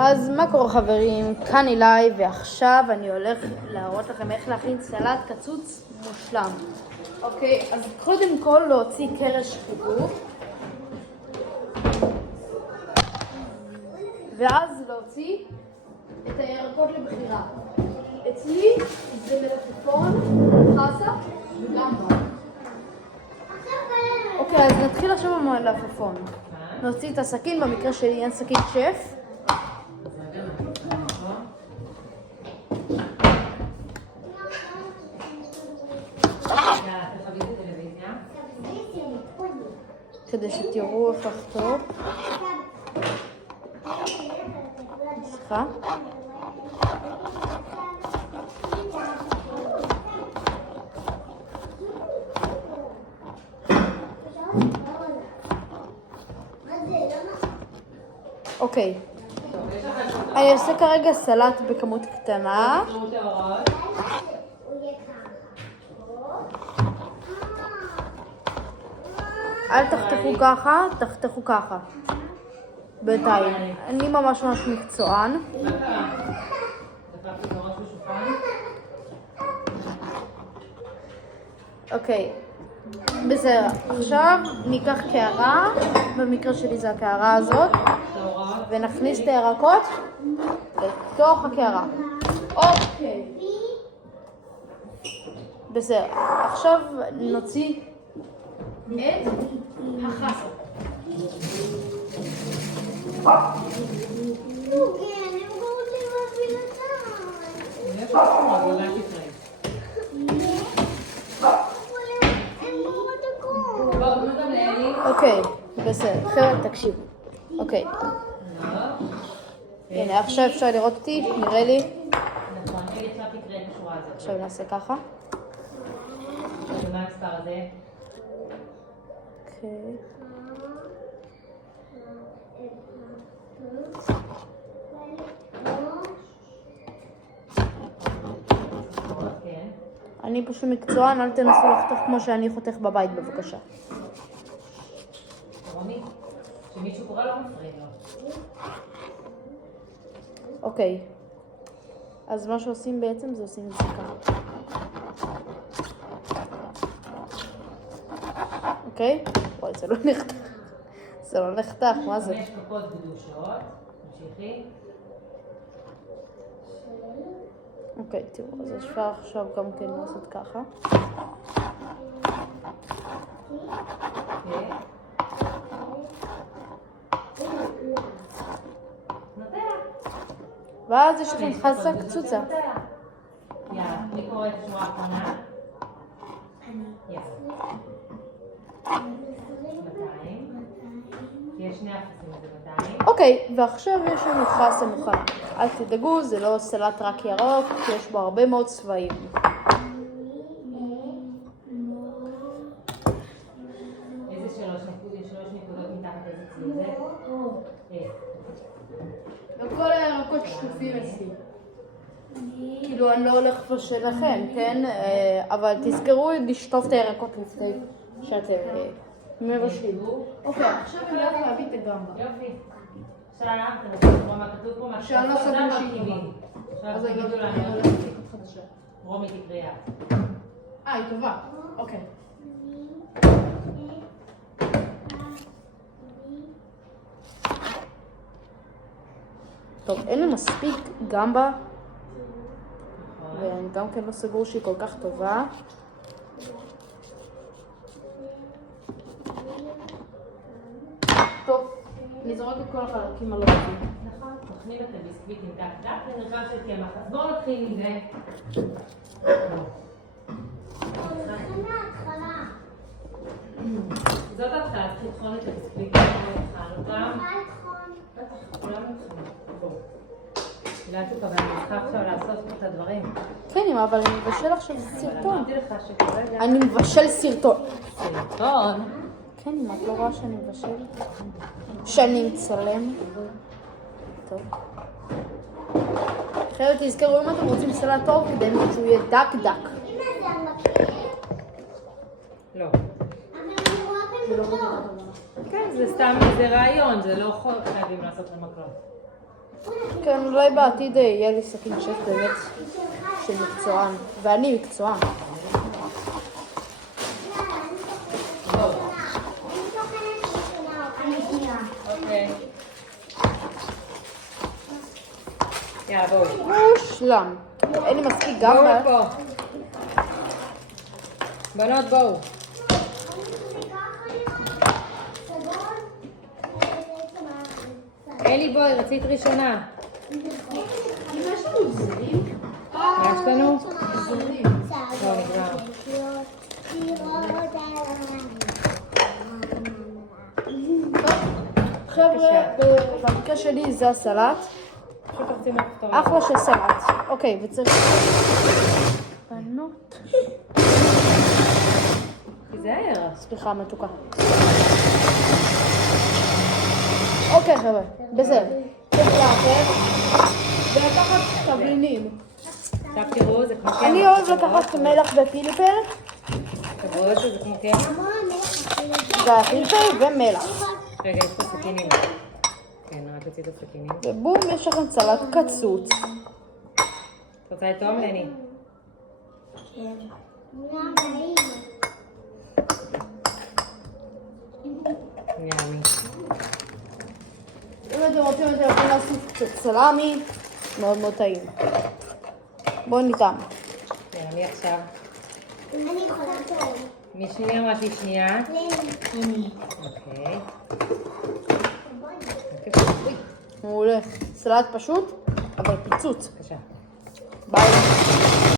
אז מה קורה חברים? כאן אילי, ועכשיו אני הולך להראות לכם איך להכין סלט קצוץ מושלם. אוקיי, אז קודם כל להוציא קרש חיבור, ואז להוציא את הירקות לבחירה. אצלי זה מלפפון, חסה וגמבה. אוקיי, אז נתחיל עכשיו עם המלפפון. נוציא את הסכין, במקרה שלי אין סכין שף. כדי שתראו איך לחתוך. סליחה. אוקיי. אני עושה כרגע סלט בכמות קטנה. אל תחתכו ככה, תחתכו ככה. בינתיים. אני ממש מקצוען. אוקיי. בסדר. עכשיו ניקח קערה, במקרה שלי זה הקערה הזאת, ונכניס את הירקות לתוך הקערה. אוקיי. בסדר. עכשיו נוציא את החסה. אוקיי, בסדר. חבר'ה, תקשיבו. אוקיי. הנה, עכשיו אפשר לראות אותי, נראה לי. עכשיו נעשה ככה. ומה המספר הזה? אוקיי. אני פשוט מקצוען, אל תנסו לחתוך כמו שאני חותך בבית בבקשה. רוני, שמישהו קורא לא מפריע לו. אוקיי. אז מה שעושים בעצם זה עושים את זה ככה. אוקיי? וואי, זה לא נחתך. זה לא נחתך, מה זה? 5 דקות גדושות. תמשיכי. אוקיי, תראו, אז אפשר עכשיו גם כן לעשות ככה. אוקיי. ואז יש לכם חסה קצוצה. יאללה, מי קורא את השורה האחרונה? יאללה. 200. יש שני אפסים, זה 200. אוקיי, ועכשיו יש לנו חסה מוכנה. אל תדאגו, זה לא סלט רק ירוק, יש בו הרבה מאוד צבעים. איזה 3 נקודות מתחת איזה צליל זה? וכל הירקות שקופים אצלי. כאילו אני לא הולך לבשל לכם, כן? אבל תזכרו לשטוף את הירקות לפני שאתם מבשלים. אוקיי, עכשיו אני הולך להביא את הגמבה. יופי. עכשיו, אתם רוצים לקרוא מה כתוב פה? מה שאני לא סגור שהיא טובה. עכשיו תגידו לנו. אני הולכת לקרוא חדשה. רומי תקריאה. היא טובה. אוקיי. טוב, אין לי מספיק גמבה. ואני גם כן לא סגור שהיא כל כך טובה. טוב, נזרוק את כל החלקים הלא טובים. נכון, תכנים את הביסקוויטים דק לנרחב של קמח. אז בואו נתחיל עם זה. זאת ההתחלה, צריך לטחון את הביסקוויטים. כולם נטחון. אולי תקווה, אני צריכה עכשיו לעשות את הדברים. כן, אבל אני מבשל עכשיו סרטון. אמרתי לך שכרגע... אני מבשל סרטון. סרטון? כן, אם את לא רואה שאני מבשל? שאני מצלם. טוב. אחרת תזכרו אם אתם רוצים סלט טוב כדי שהוא יהיה דק דק. לא. זה לא רוצה כן, זה סתם, זה רעיון, זה לא חייבים לעשות למקלות. כן, אולי בעתיד יהיה לי סכין שף באמת של מקצוען, ואני מקצוען. אוקיי. יאללה, בואו. מושלם. אין לי מספיק גם בואו לפה. בנות, בואו. אלי, בואי, רצית ראשונה. יש לנו? לא, נגמר. חבר'ה, במקרה שלי זה הסלט. פשוט רוצים לכתוב. אחלה של סלט. אוקיי, וצריך... בנות. תיזהר. סליחה, מתוקה. אוקיי, חבר'ה, בסדר. צריך לעבוד ולקחת תבלינים. עכשיו תראו, זה כמו קמח. אני אוהב לקחת מלח ופלפל, תראו את זה, זה כמו קמח. והפלפל ומלח. רגע, יש פה סכינים. כן, רק רצית הסכינים. ובום, יש לכם סלט קצוץ. את רוצה לטעום, לני? ימי. אם אתם רוצים, אתם יכולים להוסיף קצת סלמי, מאוד מאוד טעים. בואו נטעם. יאללה, מי עכשיו? אני יכולה טוב. מי אמרת לי שנייה? אני. אוקיי. מעולה. סלט פשוט, אבל פיצוץ. בבקשה. ביי.